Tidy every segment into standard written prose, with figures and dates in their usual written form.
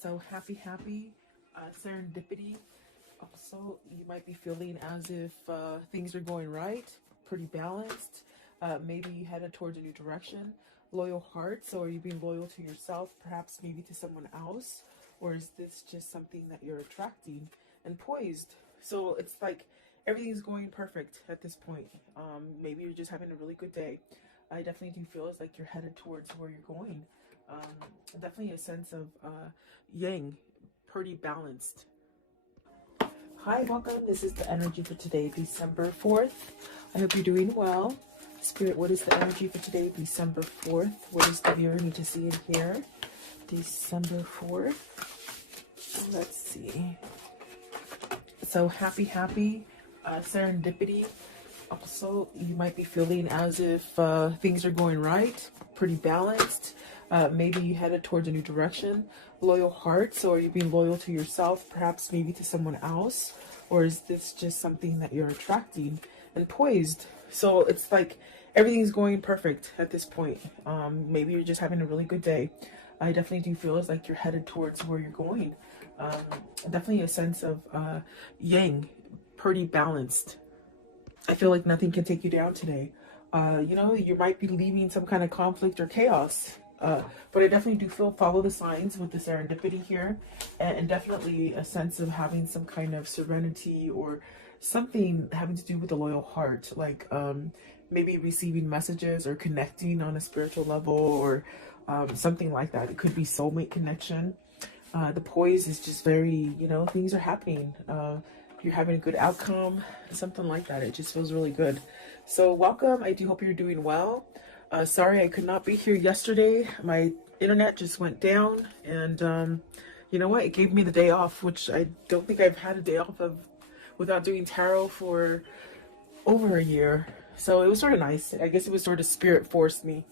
So happy serendipity. Also, you might be feeling as if things are going right, pretty balanced. Maybe you headed towards a new direction. Loyal heart. So, are you being loyal to yourself, perhaps maybe to someone else? Or is this just something that you're attracting? And poised. So, it's like everything's going perfect at this point. Maybe you're just having a really good day. I definitely do feel it's like you're headed towards where you're going. Definitely a sense of yang, pretty balanced. Hi, welcome. This is the energy for today, December 4th. I hope you're doing well. Spirit, what is the energy for today, December 4th? What does the viewer need to see and hear? December 4th. Let's see. So happy serendipity. Also, you might be feeling as if things are going right, pretty balanced. Maybe you headed towards a new direction. Loyal heart. So are you being loyal to yourself, perhaps maybe to someone else? Or is this just something that you're attracting? And poised. So it's like everything's going perfect at this point. Maybe you're just having a really good day. I definitely do feel it's like you're headed towards where you're going. Definitely a sense of yang, pretty balanced. I feel like nothing can take you down today. You might be leaving some kind of conflict or chaos. But I definitely do feel follow the signs with the serendipity here, and definitely a sense of having some kind of serenity or something having to do with the loyal heart, like maybe receiving messages or connecting on a spiritual level or something like that. It could be soulmate connection. The poise is just very, things are happening. You're having a good outcome, something like that. It just feels really good. So welcome. I do hope you're doing well. Sorry I could not be here yesterday. My internet just went down, and you know what? It gave me the day off, which I don't think I've had a day off of without doing tarot for over a year. So it was sort of nice. I guess it was sort of spirit forced me.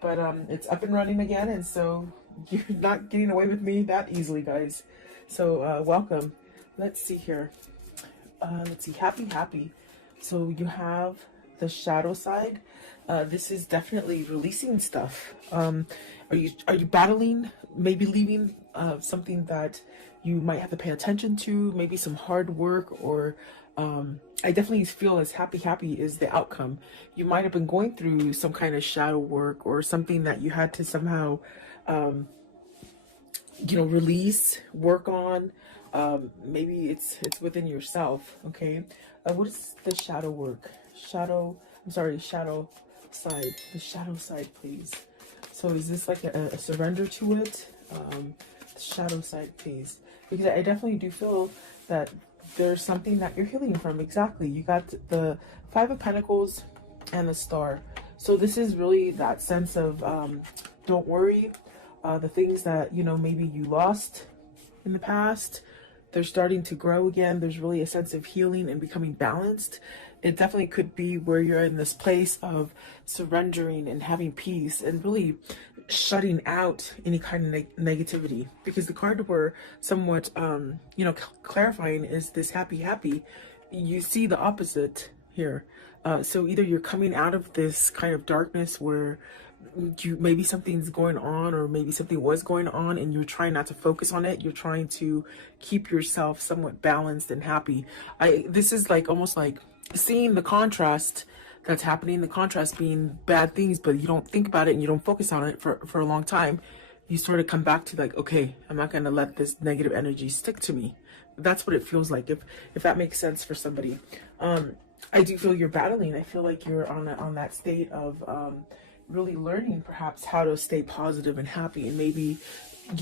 But it's up and running again, and so you're not getting away with me that easily, guys. So welcome. Let's see here. Let's see. Happy. So you have the shadow side. This is definitely releasing stuff. Are you battling, maybe leaving something that you might have to pay attention to, maybe some hard work, or I definitely feel as happy is the outcome. You might have been going through some kind of shadow work or something that you had to somehow release, work on. Maybe it's within yourself. Okay. What is the shadow work? Shadow side. The shadow side, please. So is this like a surrender to it? The shadow side, please. Because I definitely do feel that there's something that you're healing from. Exactly. You got the Five of Pentacles and the Star. So this is really that sense of don't worry. The things that, maybe you lost in the past, they're starting to grow again. There's really a sense of healing and becoming balanced. It definitely could be where you're in this place of surrendering and having peace and really shutting out any kind of negativity, because the card we're somewhat clarifying is this happy. You see the opposite here. So either you're coming out of this kind of darkness where maybe something's going on, or maybe something was going on and you're trying not to focus on it. You're trying to keep yourself somewhat balanced and happy. This is like almost like seeing the contrast that's happening, the contrast being bad things, but you don't think about it and you don't focus on it for a long time. You sort of come back to like, okay, I'm not going to let this negative energy stick to me. That's what it feels like, if that makes sense for somebody. I do feel you're battling. I feel like you're on that state of really learning perhaps how to stay positive and happy, and maybe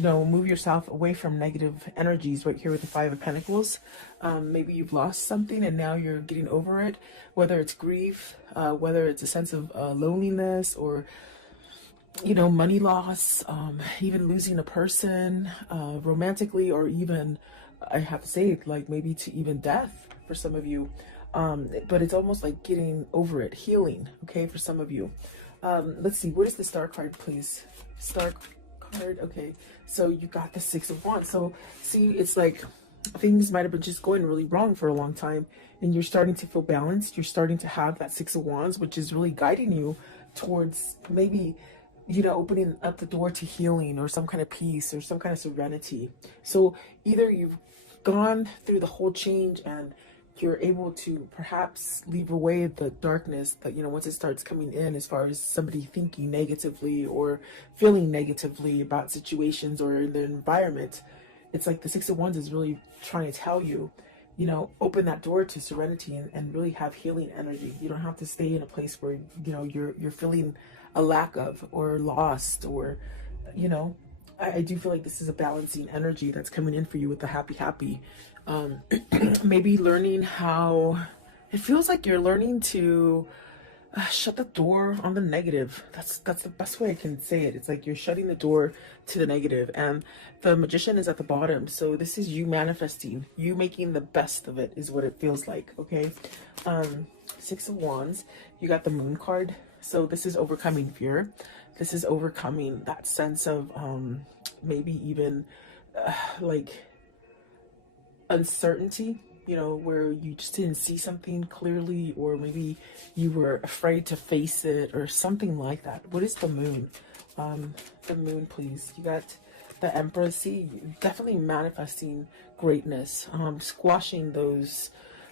move yourself away from negative energies. Right here with the Five of Pentacles, maybe you've lost something and now you're getting over it, whether it's grief, whether it's a sense of loneliness, or money loss, even losing a person romantically, or even, I have to say, like maybe to even death for some of you. But it's almost like getting over it, healing, okay, for some of you. Let's see, what is the Star card, please? Star card. Okay, so you got the Six of Wands. So see, it's like things might have been just going really wrong for a long time, and you're starting to feel balanced. You're starting to have that Six of Wands, which is really guiding you towards maybe opening up the door to healing or some kind of peace or some kind of serenity. So either you've gone through the whole change and you're able to perhaps leave away the darkness that, once it starts coming in, as far as somebody thinking negatively or feeling negatively about situations or the environment. It's like the Six of Wands is really trying to tell you, open that door to serenity and really have healing energy. You don't have to stay in a place where, you're feeling a lack of or lost or, I do feel like this is a balancing energy that's coming in for you with the happy. Maybe learning how, it feels like you're learning to shut the door on the negative. That's the best way I can say it. It's like you're shutting the door to the negative, and the Magician is at the bottom. So this is you manifesting, you making the best of it is what it feels like. Okay. Six of Wands, you got the Moon card. So this is overcoming fear. This is overcoming that sense of maybe even like uncertainty, where you just didn't see something clearly, or maybe you were afraid to face it or something like that. What is the Moon? The Moon, please. You got the Empress. See, definitely manifesting greatness, squashing those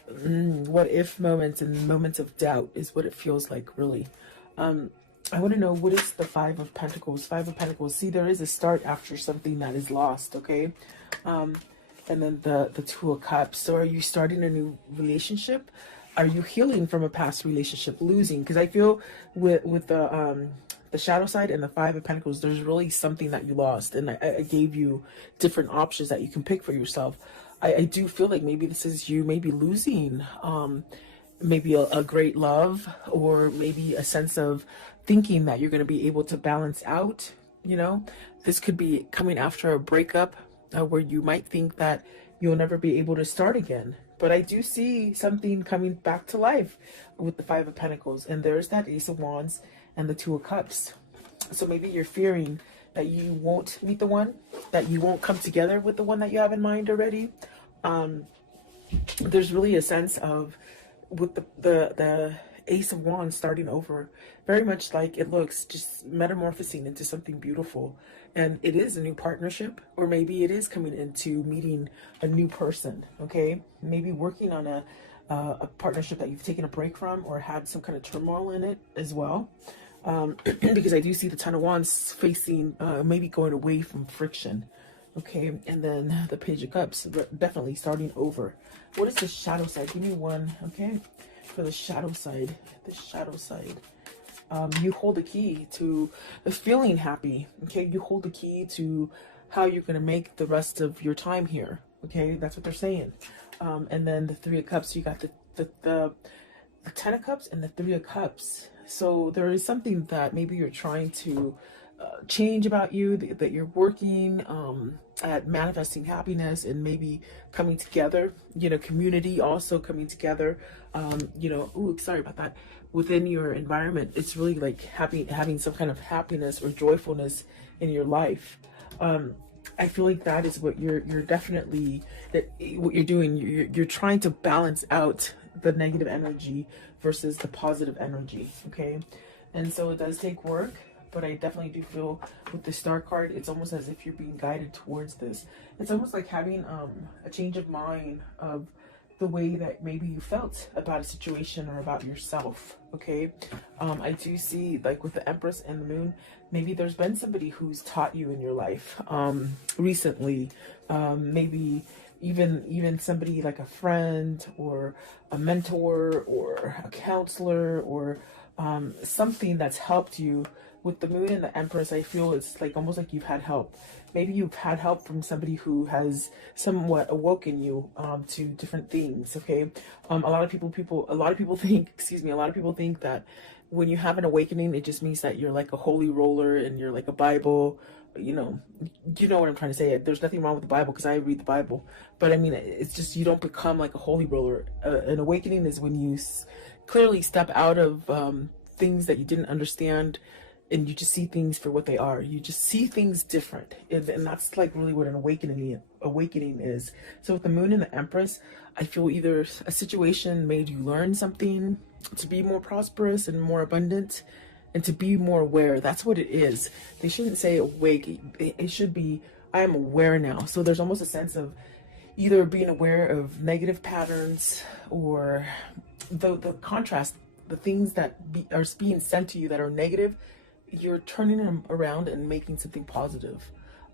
what if moments and moments of doubt is what it feels like, really. I want to know, what is the Five of Pentacles? Five of Pentacles. See, there is a start after something that is lost, okay? And then the Two of Cups. So are you starting a new relationship? Are you healing from a past relationship, losing? Because I feel with the shadow side and the Five of Pentacles, there's really something that you lost. And I gave you different options that you can pick for yourself. I do feel like maybe this is you maybe losing maybe a great love, or maybe a sense of thinking that you're going to be able to balance out. This could be coming after a breakup, where you might think that you'll never be able to start again. But I do see something coming back to life with the Five of Pentacles. And there's that Ace of Wands and the Two of Cups. So maybe you're fearing that you won't meet the one, that you won't come together with the one that you have in mind already. There's really a sense of, with the Ace of Wands starting over, very much like it looks, just metamorphosing into something beautiful. And it is a new partnership, or maybe it is coming into meeting a new person, okay? Maybe working on a partnership that you've taken a break from, or had some kind of turmoil in it as well. Because I do see the Ten of Wands facing, maybe going away from friction, okay? And then the Page of Cups, definitely starting over. What is the shadow side? Give me one, okay? For the shadow side, you hold the key to feeling happy, okay? You hold the key to how you're going to make the rest of your time here, okay? That's what they're saying. And then the Three of Cups, you got the Ten of Cups and the Three of Cups. So there is something that maybe you're trying to change about you, that you're working at manifesting happiness and maybe coming together, community also coming together, ooh, sorry about that, within your environment. It's really like having some kind of happiness or joyfulness in your life. I feel like that is what you're definitely, what you're doing. You're trying to balance out the negative energy versus the positive energy, okay? And so it does take work, but I definitely do feel with the Star card, it's almost as if you're being guided towards this. It's almost like having a change of mind of the way that maybe you felt about a situation or about yourself, okay? I do see, like with the Empress and the Moon, maybe there's been somebody who's taught you in your life recently, maybe even somebody like a friend or a mentor or a counselor, or something that's helped you. With the Moon and the Empress, I feel it's like almost like you've had help. Maybe you've had help from somebody who has somewhat awoken you to different things, okay? A lot of people think, a lot of people think that when you have an awakening, it just means that you're like a holy roller and you're like a Bible. You know what I'm trying to say. There's nothing wrong with the Bible, because I read the Bible. But I mean, it's just, you don't become like a holy roller. An awakening is when you clearly step out of things that you didn't understand, and you just see things for what they are. You just see things different. And that's like really what an awakening is. So with the Moon and the Empress, I feel either a situation made you learn something to be more prosperous and more abundant, and to be more aware. That's what it is. They shouldn't say awake. It should be, I am aware now. So there's almost a sense of either being aware of negative patterns, or the contrast, the things that are being sent to you that are negative, you're turning them around and making something positive.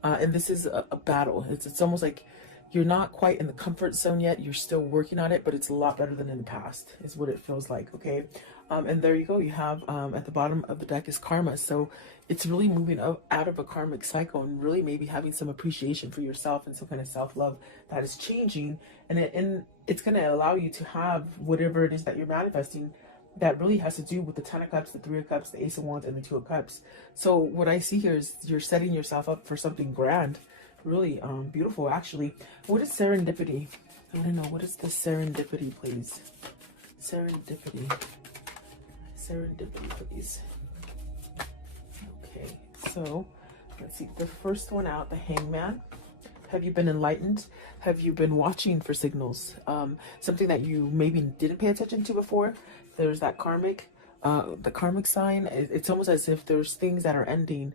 And this is a battle. It's almost like you're not quite in the comfort zone yet. You're still working on it, but it's a lot better than in the past, is what it feels like. Okay. And there you go. You have at the bottom of the deck is karma. So it's really moving out of a karmic cycle, and really maybe having some appreciation for yourself and some kind of self-love that is changing. And it's going to allow you to have whatever it is that you're manifesting that really has to do with the 10 of Cups, the 3 of Cups, the Ace of Wands, and the 2 of Cups. So what I see here is you're setting yourself up for something grand. Really beautiful, actually. What is serendipity? I want to know, what is the serendipity, please? Serendipity. Serendipity, please. Okay, so let's see. The first one out, the Hangman. Have you been enlightened? Have you been watching for signals? Something that you maybe didn't pay attention to before. There's that karmic, the karmic sign. It's almost as if there's things that are ending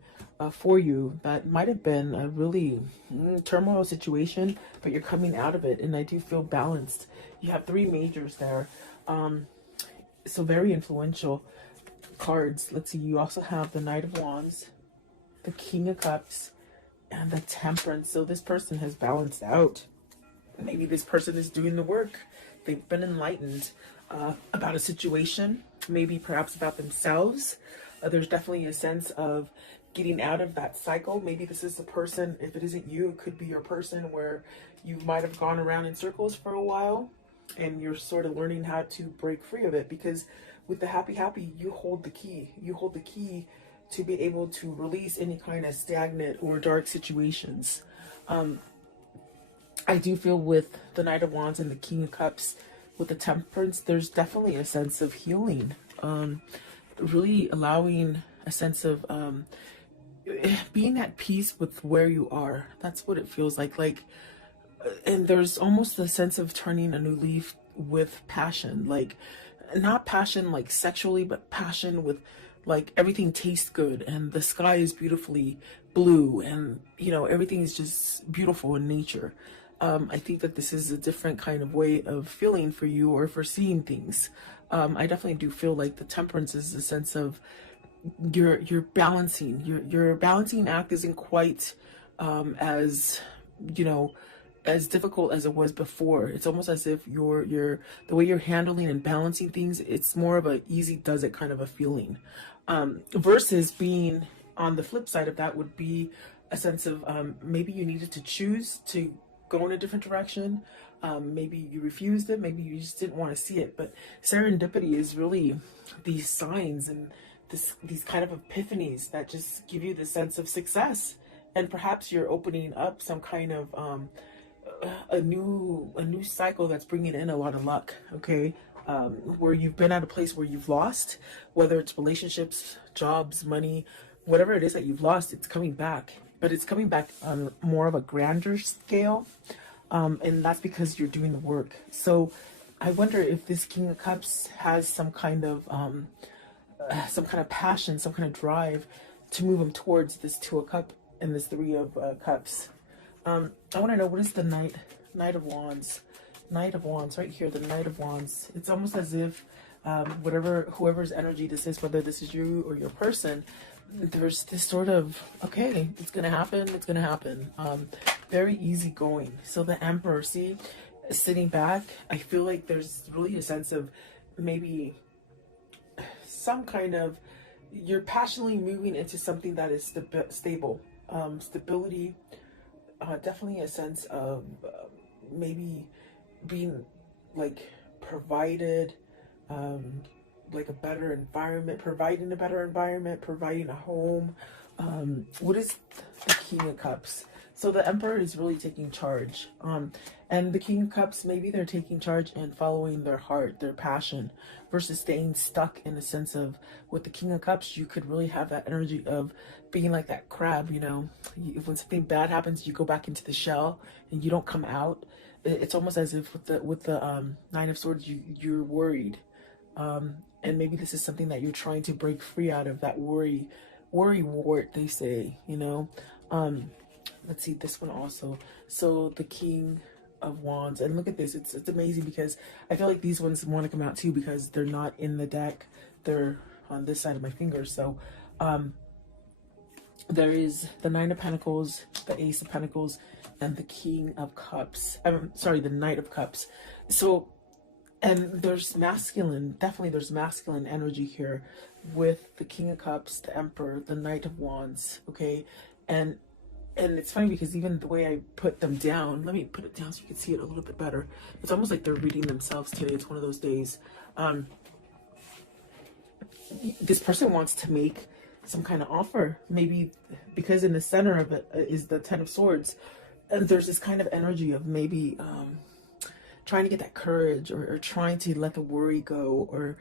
for you that might have been a really turmoil situation, but you're coming out of it. And I do feel balanced. You have 3 majors there. So very influential cards. Let's see. You also have the Knight of Wands, the King of Cups, and the Temperance. So this person has balanced out. Maybe this person is doing the work. They've been enlightened about a situation, maybe perhaps about themselves. There's definitely a sense of getting out of that cycle. Maybe this is the person, if it isn't you, it could be your person where you might have gone around in circles for a while, and you're sort of learning how to break free of it. Because with the happy, you hold the key. You hold the key to be able to release any kind of stagnant or dark situations. I do feel with the Knight of Wands and the King of Cups, with the Temperance, there's definitely a sense of healing. Really allowing a sense of being at peace with where you are. That's what it feels like. And there's almost a sense of turning a new leaf with passion. Like, not passion like sexually, but passion with like everything tastes good and the sky is beautifully blue, and you know, everything is just beautiful in nature. I think that this is a different kind of way of feeling for you, or for seeing things. I definitely do feel like the Temperance is a sense of you're balancing. Your balancing act isn't quite as, you know, as difficult as it was before. It's almost as if the way you're handling and balancing things, it's more of a easy does it kind of a feeling. Versus being on the flip side of that would be a sense of maybe you needed to choose to go in a different direction. Maybe you refused it. Maybe you just didn't want to see it. But serendipity is really these signs and these kind of epiphanies that just give you the sense of success. And perhaps you're opening up some kind of a new cycle that's bringing in a lot of luck. Okay. Where you've been at a place where you've lost, whether it's relationships, jobs, money, whatever it is that you've lost, it's coming back. But it's coming back on more of a grander scale. And that's because you're doing the work. So I wonder if this King of Cups has some kind of passion, some kind of drive to move him towards this 2 of Cups and this 3 of Cups. I want to know, what is the Knight of Wands? Knight of Wands, right here, the Knight of Wands. It's almost as if whoever's energy this is, whether this is you or your person, there's this sort of, okay, it's gonna happen. Very easygoing. So the Emperor, see, sitting back, I feel like there's really a sense of maybe some kind of, you're passionately moving into something that is stable. Stability, definitely a sense of maybe being like provided, like a better environment, providing a home. What is the King of Cups? So the Emperor is really taking charge. And the King of Cups, maybe they're taking charge and following their heart, their passion, versus staying stuck in the sense of, with the King of Cups, you could really have that energy of being like that crab, you know, when something bad happens, you go back into the shell and you don't come out. It's almost as if with the 9 of Swords, you're worried. And maybe this is something that you're trying to break free out of, that worry wart, they say, you know. Let's see this one also. So the King of Wands, and look at this, it's amazing, because I feel like these ones want to come out too, because they're not in the deck, they're on this side of my finger. So there is the Nine of Pentacles, the Ace of Pentacles, and the King of Cups. I'm sorry, the Knight of Cups. So, and there's masculine, definitely there's masculine energy here with the King of Cups, the Emperor, the Knight of Wands, okay? And it's funny because even the way I put them down, let me put it down so you can see it a little bit better. It's almost like they're reading themselves today. It's one of those days. This person wants to make some kind of offer, maybe because in the center of it is the Ten of Swords. And there's this kind of energy of maybe trying to get that courage, or trying to let the worry go, or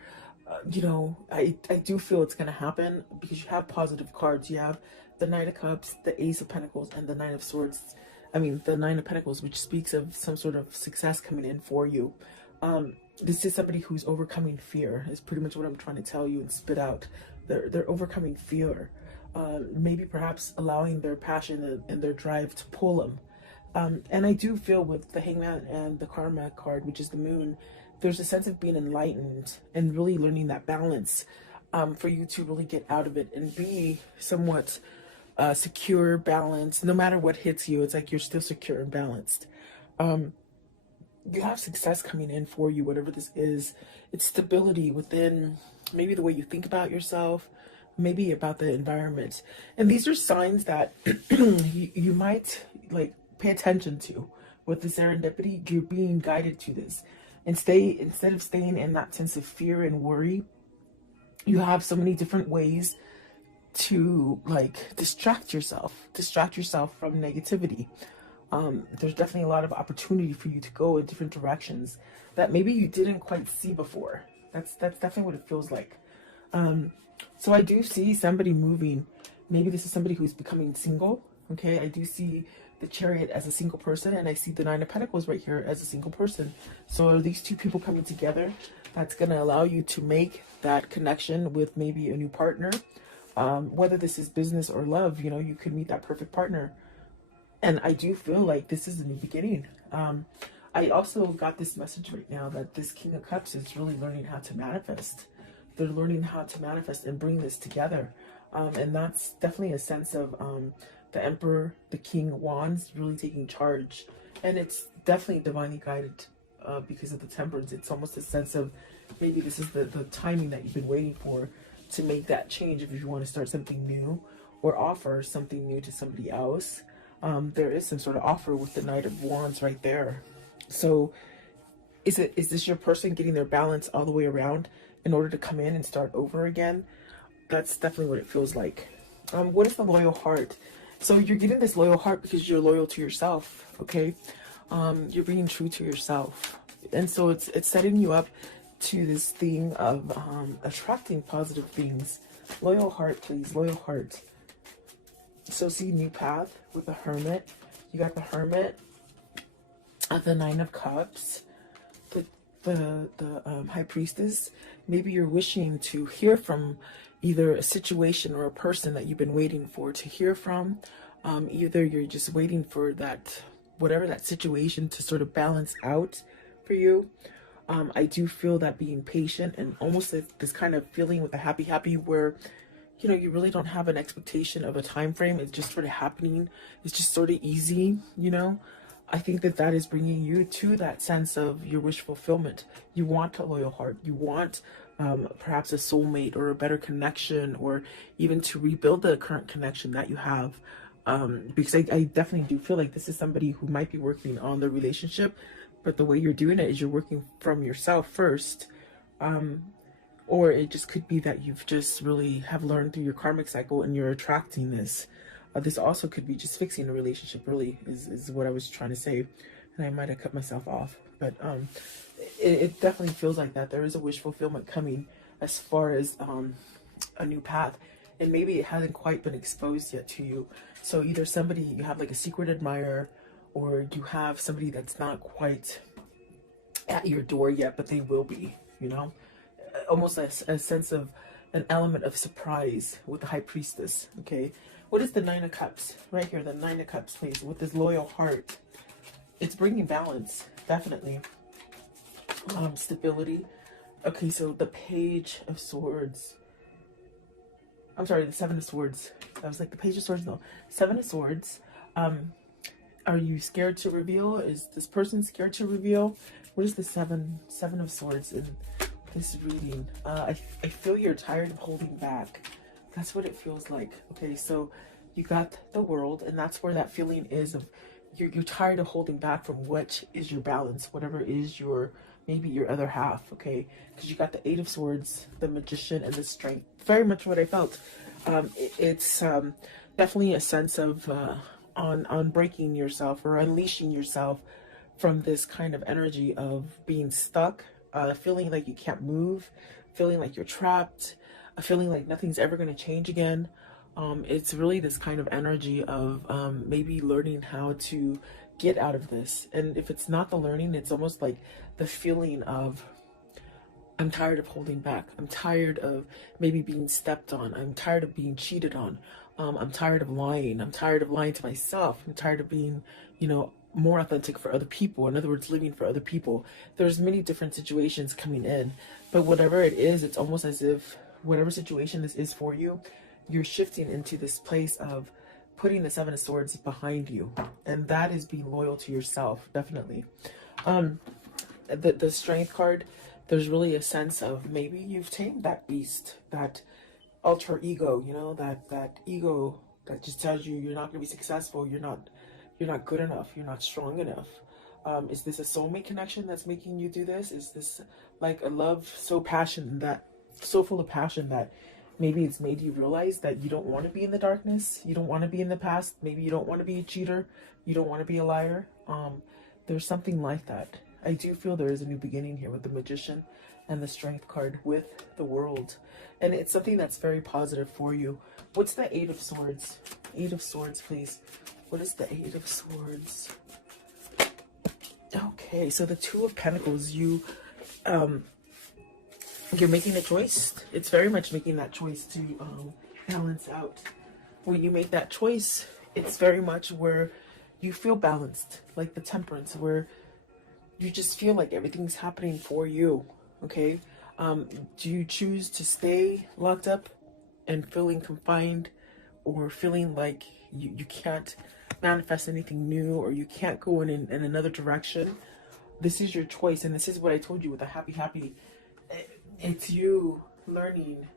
you know, I do feel it's going to happen, because you have positive cards. You have the Knight of Cups, the Ace of Pentacles, and the Nine of Swords. I mean, the Nine of Pentacles, which speaks of some sort of success coming in for you. This is somebody who's overcoming fear, is pretty much what I'm trying to tell you and spit out. They're overcoming fear. Maybe perhaps allowing their passion and their drive to pull them. And I do feel with the Hangman and the Karma card, which is the Moon, there's a sense of being enlightened and really learning that balance, for you to really get out of it and be somewhat secure, balanced. No matter what hits you, it's like you're still secure and balanced. You have success coming in for you, whatever this is. It's stability within maybe the way you think about yourself, maybe about the environment. And these are signs that you might like pay attention to. With the serendipity, you're being guided to this. And instead of staying in that sense of fear and worry, you have so many different ways to like distract yourself from negativity. There's definitely a lot of opportunity for you to go in different directions that maybe you didn't quite see before. That's definitely what it feels like. So I do see somebody moving. Maybe this is somebody who's becoming single. Okay, I do see the Chariot as a single person, and I see the Nine of Pentacles right here as a single person. So are these two people coming together? That's going to allow you to make that connection with maybe a new partner. Whether this is business or love, you know, you could meet that perfect partner. And I do feel like this is a new beginning. I also got this message right now that this King of Cups is really learning how to manifest. They're learning how to manifest and bring this together. And that's definitely a sense of the Emperor, the King of Wands, really taking charge. And it's definitely divinely guided because of the Temperance. It's almost a sense of maybe this is the timing that you've been waiting for to make that change if you want to start something new or offer something new to somebody else. There is some sort of offer with the Knight of Wands right there. So is this your person getting their balance all the way around in order to come in and start over again? That's definitely what it feels like. What is the loyal heart? So you're getting this loyal heart because you're loyal to yourself, okay? You're being true to yourself. And so it's setting you up to this thing of attracting positive things. Loyal heart, please. Loyal heart. So see, new path with the Hermit. You got the Hermit, the Nine of Cups, the High Priestess. Maybe you're wishing to hear from either a situation or a person that you've been waiting for to hear from. Either you're just waiting for that, whatever that situation to sort of balance out for you. I do feel that being patient and almost this kind of feeling with the happy where, you know, you really don't have an expectation of a time frame. It's just sort of happening. It's just sort of easy, you know. I think that is bringing you to that sense of your wish fulfillment. You want a loyal heart. You want perhaps a soulmate or a better connection, or even to rebuild the current connection that you have. Because I definitely do feel like this is somebody who might be working on the relationship, but the way you're doing it is you're working from yourself first. Or it just could be that you've just really have learned through your karmic cycle and you're attracting this. This also could be just fixing a relationship, really, is what I was trying to say. And I might have cut myself off. But it definitely feels like that. There is a wish fulfillment coming as far as a new path. And maybe it hasn't quite been exposed yet to you. So either somebody, you have like a secret admirer, or you have somebody that's not quite at your door yet, but they will be, you know. almost a sense of an element of surprise with the High Priestess. Okay, what is the Nine of Cups right here? The Nine of Cups, please, with this loyal heart. It's bringing balance, definitely. Stability. Okay, so the Page of Swords. I'm sorry, the Seven of Swords. I was like, the Page of Swords, no. Seven of Swords. Are you scared to reveal? Is this person scared to reveal? What is the Seven of Swords in this reading? I feel you're tired of holding back. That's what it feels like. Okay, so you got the World, and that's where that feeling is of you're tired of holding back from what is your balance, whatever is your, maybe your other half, okay? Because you got the Eight of Swords, the Magician, and the Strength. Very much what I felt. It's definitely a sense of on breaking yourself or unleashing yourself from this kind of energy of being stuck, feeling like you can't move, feeling like you're trapped, feeling like nothing's ever going to change again. It's really this kind of energy of maybe learning how to get out of this. And if it's not the learning, it's almost like the feeling of, I'm tired of holding back. I'm tired of maybe being stepped on. I'm tired of being cheated on. I'm tired of lying. I'm tired of lying to myself. I'm tired of being, you know, more authentic for other people. In other words, living for other people. There's many different situations coming in, but whatever it is, it's almost as if whatever situation this is for you, you're shifting into this place of putting the Seven of Swords behind you. And that is being loyal to yourself, definitely. The Strength card, there's really a sense of maybe you've tamed that beast, that alter ego, you know, that ego that just tells you you're not going to be successful, you're not good enough, you're not strong enough. Is this a soulmate connection that's making you do this? Is this like a love so full of passion that maybe it's made you realize that you don't want to be in the darkness, you don't want to be in the past, maybe you don't want to be a cheater, you don't want to be a liar? There's something like that. I do feel there is a new beginning here with the Magician and the Strength card with the World. And it's something that's very positive for you. What's the Eight of Swords? Eight of Swords, please. What is the Eight of Swords? Okay, so the Two of Pentacles, you're making a choice. It's very much making that choice to balance out. When you make that choice, it's very much where you feel balanced, like the Temperance, where you just feel like everything's happening for you, okay? Do you choose to stay locked up and feeling confined, or feeling like you can't manifest anything new, or you can't go in another direction? This is your choice, and this is what I told you with the happy. It's you learning,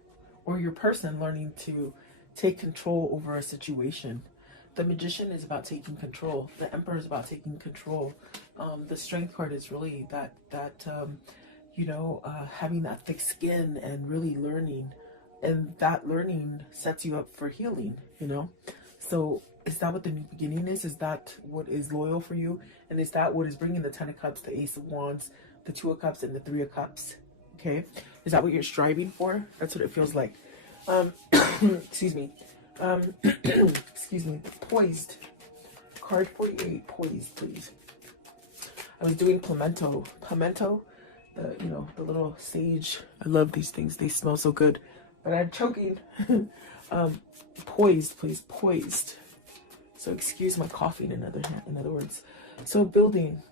or your person learning to take control over a situation. The Magician is about taking control. The Emperor is about taking control. The Strength card is really that having that thick skin and really learning. And that learning sets you up for healing, you know? So is that what the new beginning is? Is that what is loyal for you? And is that what is bringing the Ten of Cups, the Ace of Wands, the Two of Cups, and the Three of Cups? Okay? Is that what you're striving for? That's what it feels like. Excuse me. Excuse me. Poised. Card 48. Poised, please. I was doing pimento. Pimento, the little sage. I love these things. They smell so good. But I'm choking. Poised, please. Poised. So excuse my coughing, in other words. So building,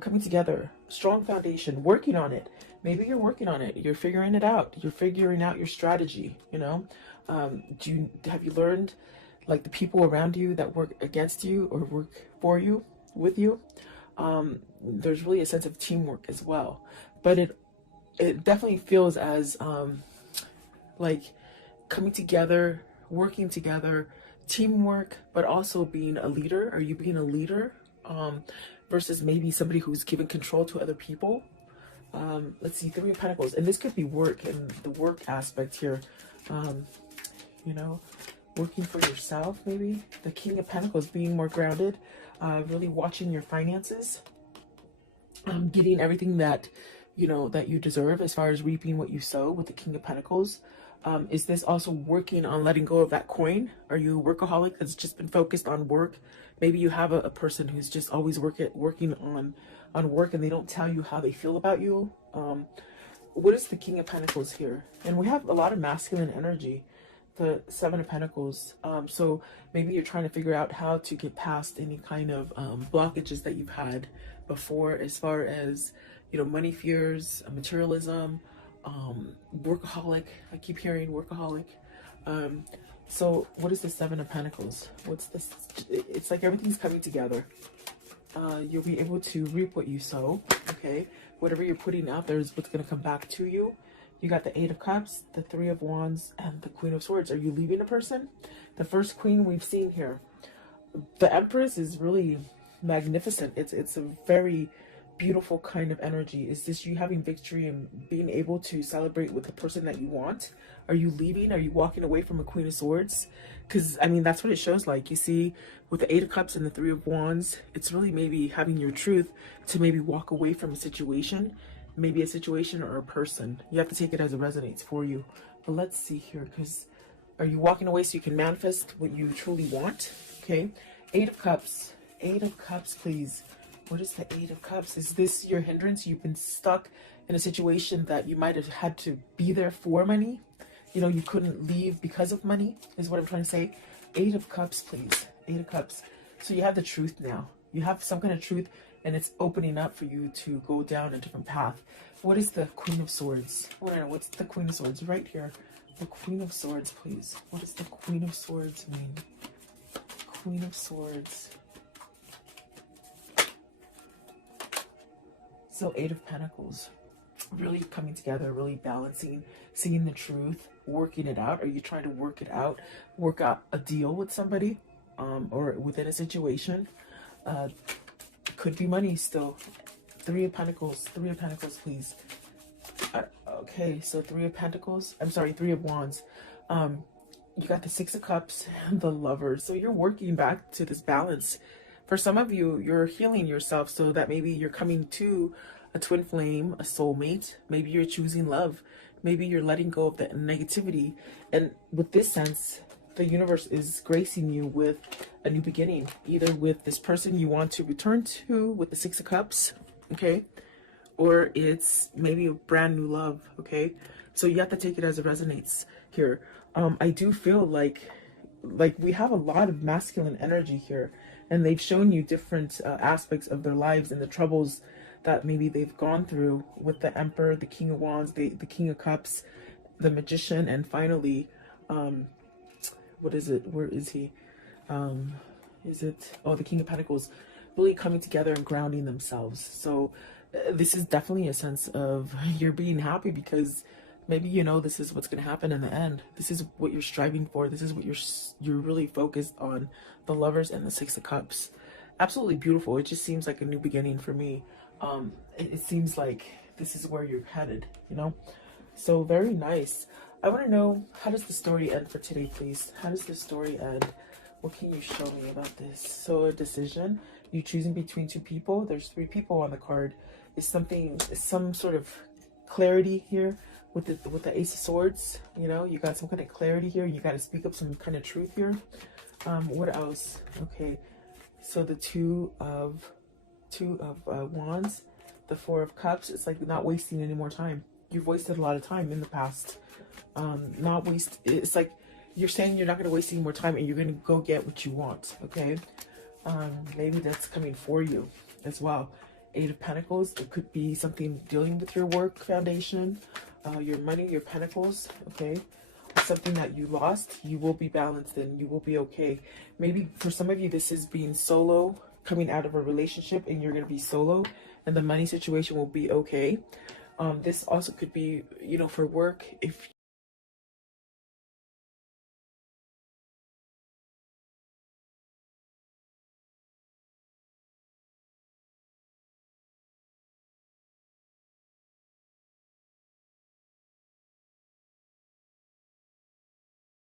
coming together, strong foundation, working on it. Maybe you're working on it. You're figuring it out. You're figuring out your strategy, you know? Have you learned, like, the people around you that work against you or work for you, with you? There's really a sense of teamwork as well. But it definitely feels as, like, coming together, working together, teamwork, but also being a leader. Are you being a leader? Versus maybe somebody who's giving control to other people. Let's see, Three of Pentacles. And this could be work, and the work aspect here. Working for yourself, maybe. The King of Pentacles, being more grounded. Really watching your finances. Getting everything that you deserve, as far as reaping what you sow with the King of Pentacles. Is this also working on letting go of that coin? Are you a workaholic that's just been focused on work? Maybe you have a person who's just always working on work, and they don't tell you how they feel about you. what is the King of Pentacles here? And we have a lot of masculine energy, the Seven of Pentacles. So maybe you're trying to figure out how to get past any kind of blockages that you've had before, as far as, you know, money fears, materialism, workaholic. I keep hearing workaholic. So what is the Seven of Pentacles? What's this? It's like everything's coming together. You'll be able to reap what you sow. Okay, whatever you're putting out there is what's going to come back to you. You got the Eight of Cups, the Three of Wands, and the Queen of Swords. Are you leaving a person? The first queen we've seen here. The Empress is really magnificent. It's a very beautiful kind of energy. Is this you having victory and being able to celebrate with the person that you want? Are you leaving? Are you walking away from a Queen of Swords? Because, I mean, that's what it shows like. You see, with the Eight of Cups and the Three of Wands, it's really maybe having your truth to maybe walk away from a situation, maybe a situation or a person. You have to take it as it resonates for you. But let's see here, because are you walking away so you can manifest what you truly want? Okay, Eight of Cups. Eight of Cups, please. What is the Eight of Cups? Is this your hindrance? You've been stuck in a situation that you might have had to be there for money. You know, you couldn't leave because of money, is what I'm trying to say. Eight of Cups, please. Eight of Cups. So you have the truth now. You have some kind of truth, and it's opening up for you to go down a different path. What is the Queen of Swords? What's the Queen of Swords? Right here. The Queen of Swords, please. What does the Queen of Swords mean? Queen of Swords. So Eight of Pentacles. Really coming together, really balancing, seeing the truth, working it out. Are you trying to work it out? Work out a deal with somebody, or within a situation? Could be money still. Three of Pentacles. Three of Pentacles, please. Okay, so Three of Pentacles. I'm sorry, Three of Wands. You got the Six of Cups and the Lovers. So you're working back to this balance. For some of you, you're healing yourself so that maybe you're coming to a twin flame, a soulmate. Maybe you're choosing love. Maybe you're letting go of the negativity. And with this sense, the universe is gracing you with a new beginning, either with this person you want to return to with the Six of Cups, okay? Or it's maybe a brand new love, okay? So you have to take it as it resonates here. I do feel like we have a lot of masculine energy here, and they've shown you different aspects of their lives and the troubles that maybe they've gone through with the Emperor, the King of Wands, the King of Cups, the Magician, and finally, what is it? Where is he? Is it? Oh, the King of Pentacles, really coming together and grounding themselves. So this is definitely a sense of you're being happy because maybe you know this is what's going to happen in the end. This is what you're striving for. This is what you're really focused on. The Lovers and the Six of Cups. Absolutely beautiful. It just seems like a new beginning for me. It seems like this is where you're headed, you know? So very nice. I want to know, how does the story end for today, please? How does the story end? What can you show me about this? So a decision, you choosing between two people. There's three people on the card. Is some sort of clarity here with the Ace of Swords? You know, you got some kind of clarity here. You got to speak up some kind of truth here. What else? Okay, so the Two of Wands, the Four of Cups. It's like not wasting any more time. You've wasted a lot of time in the past. It's like you're saying you're not going to waste any more time and you're going to go get what you want. Okay, maybe that's coming for you as well. Eight of Pentacles. It could be something dealing with your work foundation, your money, your pentacles. Okay, something that you lost. You will be balanced and you will be okay. Maybe for some of you this is being solo, coming out of a relationship, and you're going to be solo and the money situation will be okay. This also could be, you know, for work, if